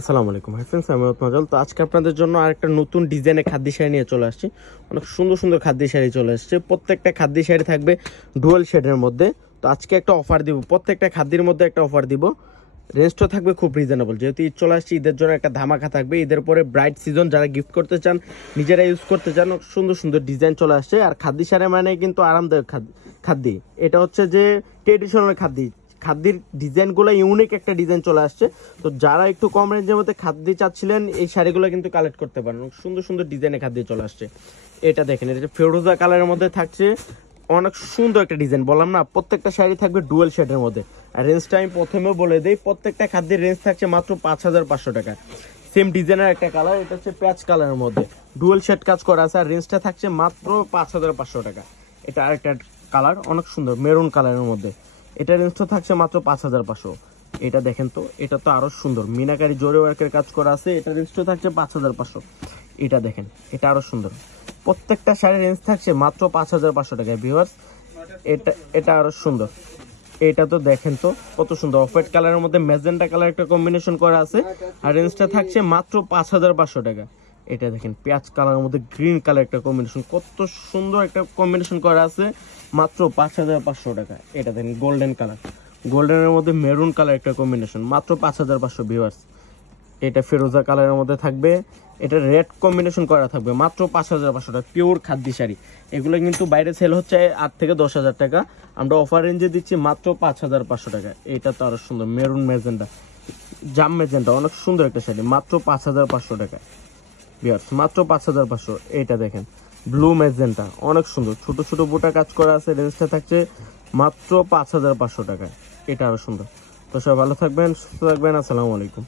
আসসালামু আলাইকুম hi friends, আমি মতমাজাল। তো আজকে আপনাদের জন্য আরেকটা নতুন ডিজাইনের খাদ্য শাড়ি নিয়ে চলে আসছি। অনেক সুন্দর সুন্দর খাদ্য শাড়ি চলে আসছে। প্রত্যেকটা খাদ্য শাড়ি থাকবে ডুয়াল শেডের মধ্যে। তো আজকে একটা অফার দিব, প্রত্যেকটা খাদ্যের মধ্যে একটা অফার দিব। রেঞ্জটা থাকবে খুব রিজনেবল, যেহেতু ঈদ চলে আসছে, ঈদের জন্য একটা ধামাকা থাকবে। ঈদের পরে ব্রাইট সিজন, যারা গিফট করতে চান, নিজেরা ইউজ করতে চান, সুন্দর সুন্দর ডিজাইন চলে আসছে। আর খাদ্য শাড়ি মানে কিন্তু আরামদায়ক খাদ্য। এটা হচ্ছে যে ট্রেডিশনাল খাদ্যের ডিজাইনগুলো ইউনিক একটা ডিজাইন চলে আসছে। তো যারা একটু কম রেঞ্জের মধ্যে খাদ্য চাচ্ছিলেন, এই শাড়িগুলো কিন্তু কালেক্ট করতে পারেন। সুন্দর সুন্দর ডিজাইনের খাদ্য চলে আসছে। এটা দেখেন, এটা ফেরোজা কালারের মধ্যে থাকছে। অনেক সুন্দর একটা ডিজাইন, বললাম না, প্রত্যেকটা শাড়ি থাকবে ডুয়েল শেডের মধ্যে। আর রেঞ্জটা আমি প্রথমে বলে দিই, প্রত্যেকটা খাদ্যের রেঞ্জ থাকছে মাত্র 5,500 টাকা। সেম ডিজাইনের একটা কালার, এটা হচ্ছে প্যাচ কালারের মধ্যে ডুয়েল শেড কাজ করা আছে। আর রেঞ্জটা থাকছে মাত্র 5,500 টাকা। এটা আরেকটা কালার, অনেক সুন্দর মেরুন কালারের মধ্যে। এটা রেঞ্জটা থাকছে মাত্র 5,500। এটা দেখেন তো, এটা তো আরো সুন্দর, মিনাকারি জরি ওয়ার্কের কাজ করা আছে। এটা রেঞ্জটা থাকছে 5,500। এটা দেখেন, এটা আরো সুন্দর। প্রত্যেকটা শাড়ির রেঞ্জ থাকছে মাত্র 5,500 টাকায় ভিউয়ার্স। এটা আরো সুন্দর। এটা তো দেখেন তো কত সুন্দর, অফ হোয়াইট কালারের মধ্যে ম্যাজেন্টা কালার একটা কম্বিনেশন করা আছে। আর রেঞ্জটা থাকছে মাত্র 5,500 টাকা। এটা দেখেন, পেঁয়াজ কালারের মধ্যে গ্রিন কালার একটা কম্বিনেশন, কত সুন্দর একটা কম্বিনেশন করা আছে, মাত্র 5,500 টাকা। এটা দেখেন গোল্ডেন কালার, গোল্ডেনের মধ্যে মেরুন কালার একটা কম্বিনেশন, মাত্র 5,500 ভিউয়ার্স। এটা ফেরোজা কালারের মধ্যে থাকবে, এটা রেড কম্বিনেশন করা থাকবে, মাত্র 5,500 টাকা। পিওর খাদ্য শাড়ি, এগুলো কিন্তু বাইরে সেল হচ্ছে 8 থেকে 10,000 টাকা, আমরা অফার রেঞ্জে দিচ্ছি মাত্র 5,500 টাকা। এটা তো আরো সুন্দর, মেরুন ম্যাজেন্টা, জাম ম্যাজেন্টা, অনেক সুন্দর একটা শাড়ি, মাত্র 5,500 টাকা ভিউয়ার্স, মাত্র 5,500। এটা দেখেন ব্লু ম্যাজেন্টা, অনেক সুন্দর, ছোট ছোট বুটা কাজ করা আছে। রেঞ্জটা থাকছে মাত্র 5,500 টাকা। এটা আরো সুন্দর। তো সবাই ভালো থাকবেন, সুস্থ থাকবেন। আসসালামু আলাইকুম।